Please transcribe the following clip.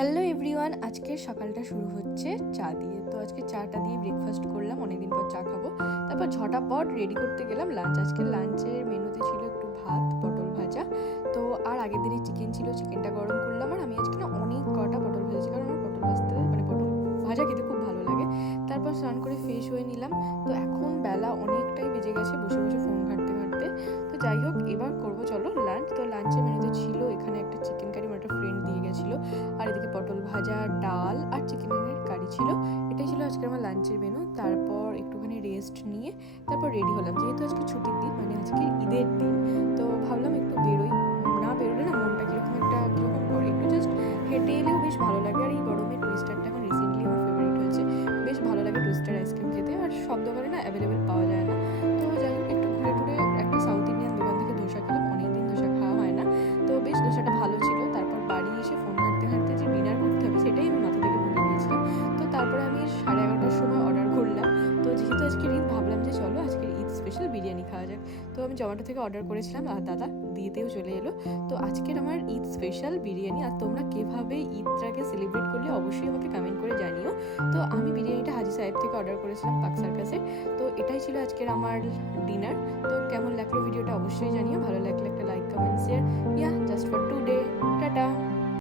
Hello everyone, আজকে সকালটা শুরু হচ্ছে চা দিয়ে। তো আজকে চাটা দিয়ে ব্রেকফাস্ট করলাম, অনেকদিন পর চা খাবো। তারপর ঝটাপট রেডি করতে গেলাম লাঞ্চ। আজকে লাঞ্চের মেনুতে ছিল একটু ভাত, পটল ভাজা। তো আর আগের দিনই চিকেন ছিল, চিকেনটা গরম করলাম। আর আমি আজকে না অনেক কটা পটল ভেজেছি, কারণ আমার পটল ভাজতে পটল ভাজা খেতে খুব ভালো লাগে। তারপর স্নান করে ফ্রেশ হয়ে নিলাম। তো এখন বেলা অনেকটাই বেজে গেছে, বসে বসে ফোন ঘাঁটতে ঘাঁটতে। তো যাই হোক, এবার করবো চলো লাঞ্চ। তো লাঞ্চের মেনুতে ছিল এখানে একটা চিকেন কারি, আমার একটা ফ্রেন্ড দিয়ে গেছিলো। আর এদিকে পটল ভাজা, ডাল আর চিকেনের কারি ছিল। এটাই ছিল আজকে আমার লাঞ্চের মেনু। তারপর একটুখানি রেস্ট নিয়ে তারপর রেডি হলাম, যেহেতু আজকে ছুটির দিন, মানে আজকে ঈদের দিন। তো ভাবলাম একটু বেরোই, না বেরোলে না মনটা কীরকম করে। একটু জাস্ট হেঁটে এলেও বেশ ভালো লাগে। আর এই গরমে টুইস্টারটা এখন রিসেন্টলি আমার ফেভারিট হয়েছে, বেশ ভালো লাগে টুইস্টার আইসক্রিম খেতে। আর সব দোকানে না অ্যাভেলেবেল পাওয়া যায় না। তো যাই হোক, একটু ঘুরে টুরে একটা সাউথ ইন্ডিয়ান দোকান থেকে ধোসা খেলাম, অনেকদিন ধোসা খাওয়া হয় না। তো বেশ ধোসাটা ভালো ছিল। তারপর বাড়ি এসে ফোন ঘাঁটতে ঘাঁটতে যে ডিনার করতে হবে সেটাই আমি মাথা থেকে ভুলে গিয়েছিলাম। তো তারপরে আমি 11:30টার সময় অর্ডার করলাম। তো যেহেতু আজকের ঈদ, ভাবলাম যে চলো আজকের ঈদ স্পেশাল বিরিয়ানি খাওয়া যাক। তো আমি জোম্যাটো থেকে অর্ডার করেছিলাম, আর দাদা দিতেও চলে এলো। তো আজকের আমার ঈদ স্পেশাল বিরিয়ানি। আর তোমরা কীভাবে ঈদটাকে সেলিব্রেট করলে অবশ্যই আমাকে কমেন্ট করে জানিও। তো আমি বিরিয়ানিটা হাজি সাহেব থেকে অর্ডার করেছিলাম, পাক সার্কাসে। তো এটাই ছিল আজকের আমার ডিনার। তো কেমন লাগলো ভিডিওটা অবশ্যই জানিও। ভালো লাগলে একটা like, comment, share. Just for today, tata.